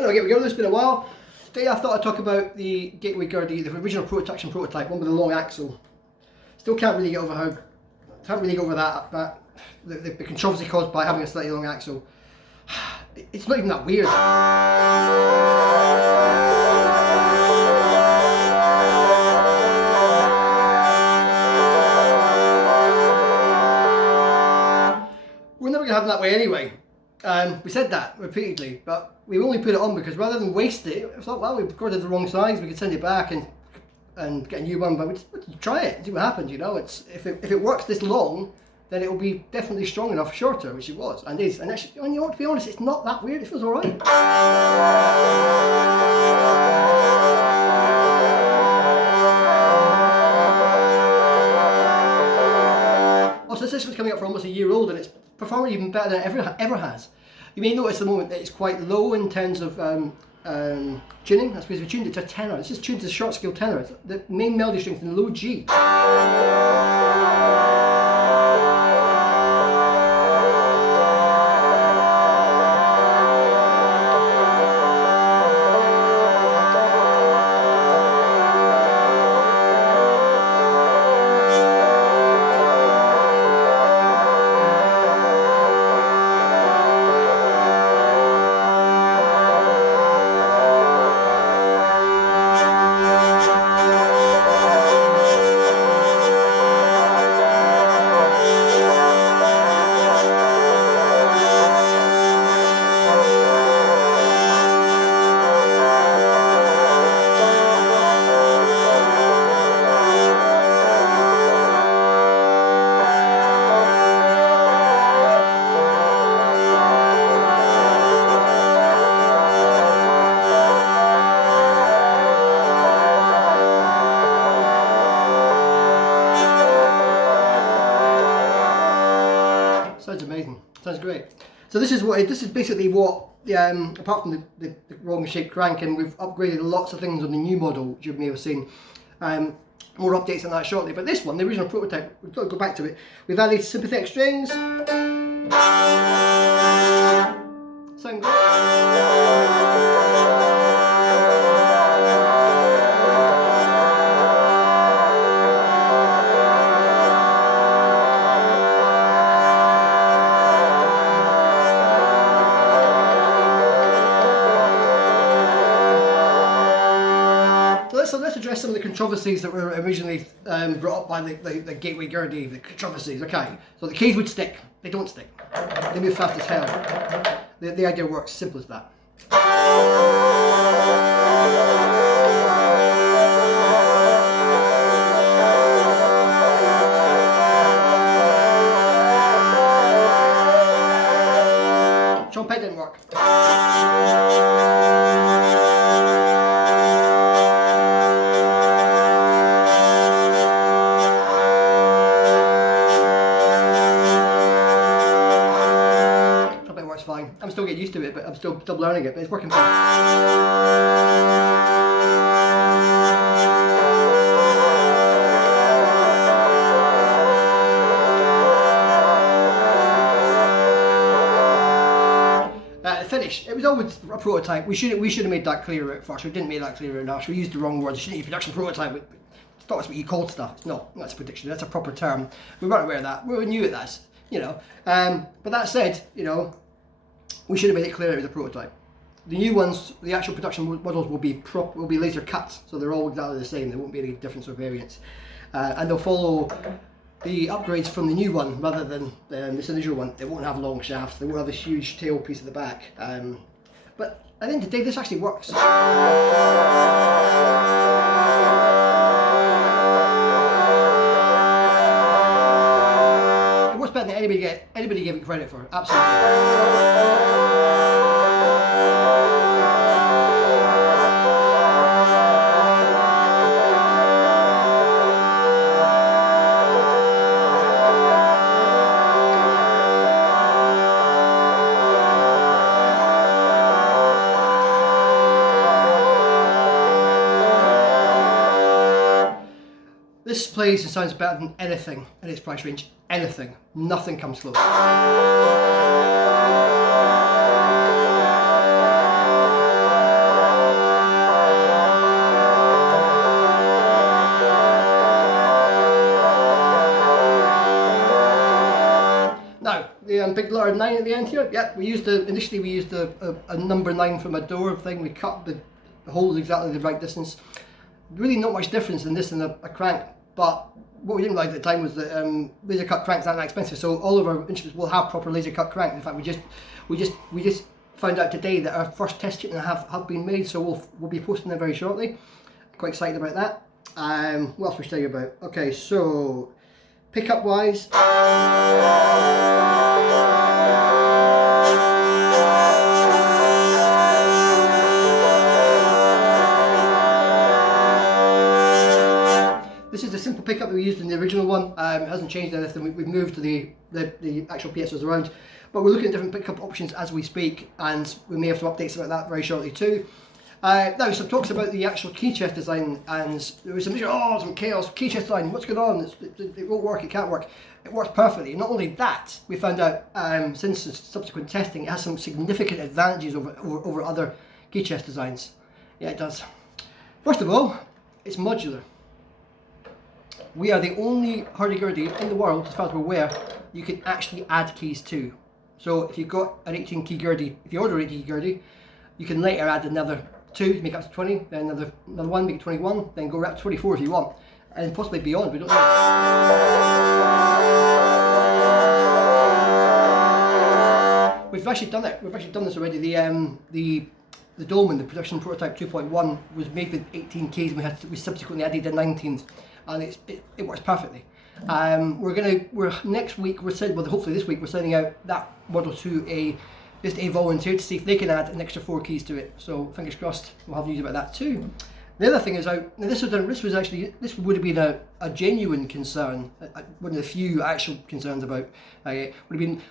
Hello Gateway Gurdy, it's been a while. Today I thought I'd talk about the Gateway Gurdy, the original prototype, one with the long axle. Still can't really get over that the controversy caused by having a slightly long axle. It's not even that weird. We're never going to have it that way anyway. We said that repeatedly, but we only put it on because rather than waste it, I thought, well, we recorded the wrong size, we could send it back and get a new one, but we just try it and see what happens, you know. If it works this long, then it will be definitely strong enough shorter, which it was, and is. And actually, you know, to be honest, it's not that weird, it feels alright. Also, this was coming up for almost a year old, and it's performing even better than it ever has. You may notice at the moment that it's quite low in terms of tuning. That's because we tuned it to a tenor. This is tuned to the short scale tenor. The main melody strings in low G. Sounds amazing. Sounds great. So this is basically what apart from the wrong shaped crank, and we've upgraded lots of things on the new model, which you may have seen. More updates on that shortly. But this one, the original prototype, we've got to go back to it. We've added sympathetic strings. Sound great. So let's address some of the controversies that were originally brought up by the Gateway Gurdy, the controversies. Okay, so the keys would stick. They don't stick. They move fast as hell. The idea works, simple as that. Trumpet didn't work. Fine. I'm still getting used to it, but I'm still learning it, but it's working fine. The finish, it was always a prototype. We should have made that clearer at first. We didn't make that clearer enough. We used the wrong words. You shouldn't use production prototype. It's not that's what you called stuff. It's not. That's a prediction. That's a proper term. We weren't aware of that. We knew it as, you know. But that said, you know, we should have made it clear it was a prototype. The new ones, the actual production models will be laser cut, so they're all exactly the same. There won't be any difference or variance, and they'll follow the upgrades from the new one rather than this initial one. They won't have long shafts. They won't have this huge tail piece at the back. But at the end of the day, this actually works. It works better than anybody gave it credit for. Absolutely. This plays and sounds better than anything in its price range. Anything. Nothing comes close. big letter 9 at the end here. Yep, initially we used a number 9 from a door thing. We cut the holes exactly the right distance. Really not much difference in this and a crank, but what we didn't realise at the time was that laser cut cranks aren't that expensive, so all of our instruments will have proper laser cut crank. In fact, we just found out today that our first test shipment have been made, so we'll be posting them very shortly. Quite excited about that. What else we should tell you about? Okay, so pickup wise. This is the simple pickup that we used in the original one. It hasn't changed anything. We've moved the actual pieces around, but we're looking at different pickup options as we speak, and we may have some updates about that very shortly too. Now, some talks about the actual key chest design, and there was some chaos. Key chest design, what's going on? It won't work. It can't work. It works perfectly. Not only that, we found out since subsequent testing, it has some significant advantages over other key chest designs. Yeah, it does. First of all, it's modular. We are the only hurdy-gurdy in the world, as far as we're aware, you can actually add keys to. So if you've got an 18 key Gurdy, if you order an 18 key Gurdy, you can later add another 2 to make it up to 20, then another 1, make it 21, then go up to 24 if you want, and possibly beyond. We don't know. We've actually done it. We've actually done this already. The Dolman, the production prototype 2.1, was made with 18 keys, and we subsequently added the 19th, and it works perfectly. Next week hopefully this week we're sending out that model to just a volunteer to see if they can add an extra 4 keys to it. So fingers crossed, we'll have news about that too. The other thing is out. Now this would have been a genuine concern. One of the few actual concerns about would have been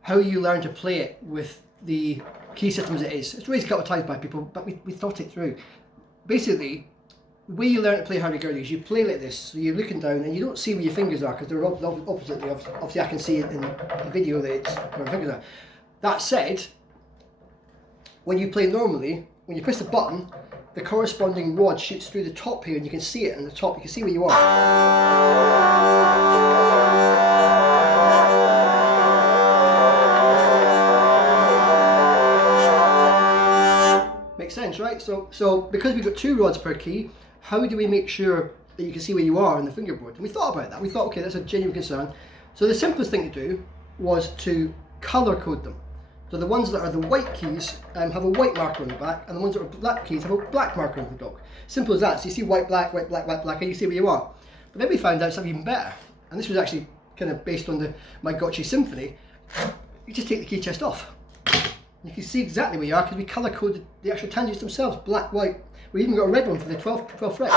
how you learn to play it with the key system as it is. It's raised a couple of times by people, but we thought it through. Basically, the way you learn to play hurdy-gurdy is you play like this, so you're looking down and you don't see where your fingers are because they're oppositely. Obviously I can see it in the video that it's where my fingers are. That said, when you play normally, when you press the button, the corresponding rod shoots through the top here and you can see it in the top, you can see where you are. Makes sense, right? So because we've got 2 rods per key, how do we make sure that you can see where you are on the fingerboard? And we thought about that. We thought, okay, that's a genuine concern. So the simplest thing to do was to colour code them. So the ones that are the white keys have a white marker on the back, and the ones that are black keys have a black marker on the back. Simple as that. So you see white, black, white, black, white, black, and you see where you are. But then we found out something even better. And this was actually kind of based on my Gotchi Symphony. You just take the key chest off. You can see exactly where you are because we colour coded the actual tangents themselves, black, white. We even got a red one for the 12 frets.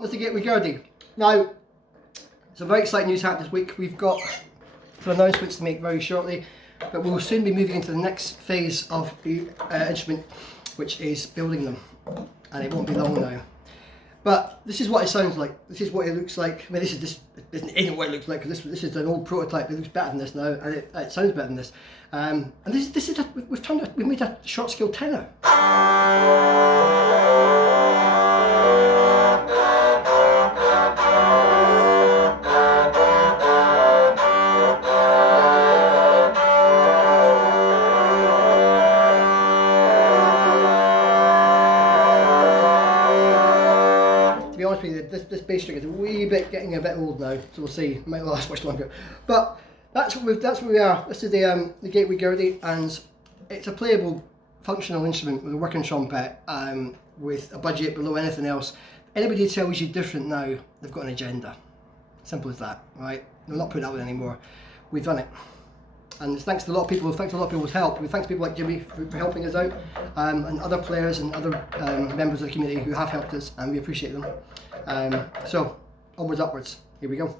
That's the Gateway Gurdy. Now, some very exciting news happened this week. We've got some announcements to make very shortly, but we'll soon be moving into the next phase of the instrument, which is building them, and it won't be long now. But this is what it sounds like. This is what it looks like. I mean, this isn't what it looks like because this is an old prototype. It looks better than this now, and it sounds better than this. And we've made a short scale tenor. honest with you, this bass string is a wee bit getting a bit old now, so we'll see. It might not last much longer. But that's where we are. This is the Gateway Gurdy, and it's a playable, functional instrument with a working trumpet, with a budget below anything else. Anybody who tells you different now, they've got an agenda. Simple as that, right? We're not putting that one anymore. We've done it. And thanks to a lot of people, thanks to a lot of people's help. We thank people like Jimmy for helping us out, and other players and other members of the community who have helped us, and we appreciate them. So, onwards, upwards. Here we go.